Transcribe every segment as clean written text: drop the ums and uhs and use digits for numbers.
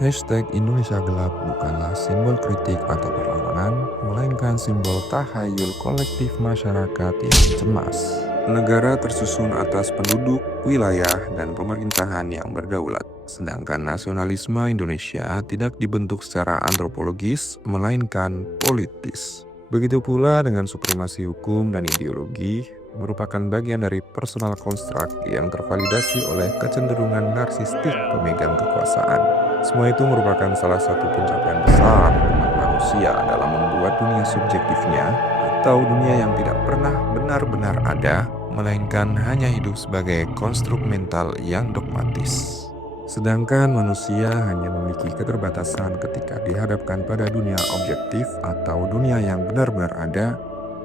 Hashtag Indonesia Gelap bukanlah simbol kritik atau perlawanan, melainkan simbol tahayul kolektif masyarakat yang cemas. Negara tersusun atas penduduk, wilayah, dan pemerintahan yang berdaulat. Sedangkan nasionalisme Indonesia tidak dibentuk secara antropologis, melainkan politis. Begitu pula dengan supremasi hukum dan ideologi, merupakan bagian dari personal construct yang tervalidasi oleh kecenderungan narsistik pemegang kekuasaan. Semua itu merupakan salah satu pencapaian besar umat manusia dalam membuat dunia subjektifnya atau dunia yang tidak pernah benar-benar ada, melainkan hanya hidup sebagai konstruk mental yang dogmatis. Sedangkan manusia hanya memiliki keterbatasan ketika dihadapkan pada dunia objektif atau dunia yang benar-benar ada,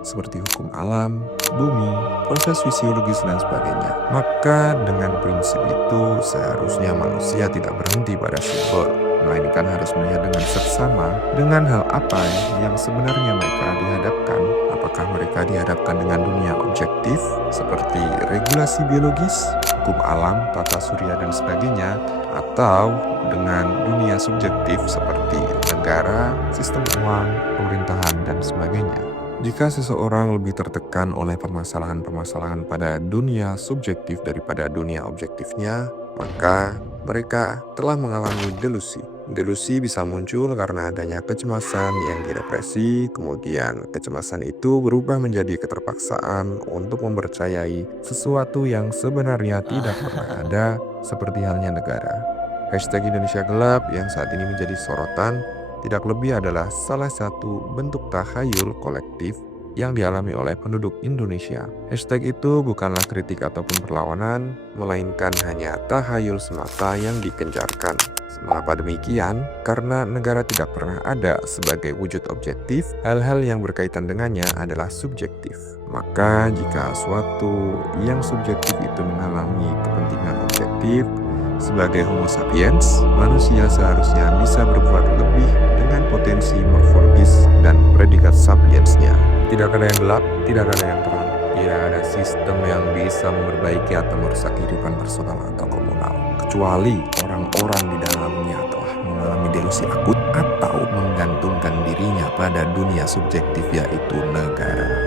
seperti hukum alam, bumi, proses fisiologis, dan sebagainya. Maka dengan prinsip itu seharusnya manusia tidak berhenti pada simbol, melainkan harus melihat dengan seksama dengan hal apa yang sebenarnya mereka dihadapkan. Apakah mereka dihadapkan dengan dunia objektif seperti regulasi biologis, hukum alam, tata surya, dan sebagainya, atau dengan dunia subjektif seperti negara, sistem uang, pemerintahan, dan sebagainya. Jika seseorang lebih tertekan oleh permasalahan-permasalahan pada dunia subjektif daripada dunia objektifnya, maka mereka telah mengalami delusi. Delusi bisa muncul karena adanya kecemasan yang direpresi, kemudian kecemasan itu berubah menjadi keterpaksaan untuk mempercayai sesuatu yang sebenarnya tidak pernah ada, seperti halnya negara. Hashtag Indonesia Gelap yang saat ini menjadi sorotan tidak lebih adalah salah satu bentuk tahayul kolektif yang dialami oleh penduduk Indonesia. Hashtag itu bukanlah kritik ataupun perlawanan, melainkan hanya tahayul semata yang dikencarkan. Mengapa demikian? Karena negara tidak pernah ada sebagai wujud objektif, hal-hal yang berkaitan dengannya adalah subjektif. Maka jika suatu yang subjektif itu menghalangi kepentingan objektif, sebagai Homo sapiens, manusia seharusnya bisa berbuat lebih dengan potensi morfologis dan predikat sapiensnya. Tidak ada yang gelap, tidak ada yang terang. Tidak ada sistem yang bisa memperbaiki atau merusak kehidupan personal atau komunal, kecuali orang-orang di dalamnya telah mengalami delusi akut atau menggantungkan dirinya pada dunia subjektif, yaitu negara.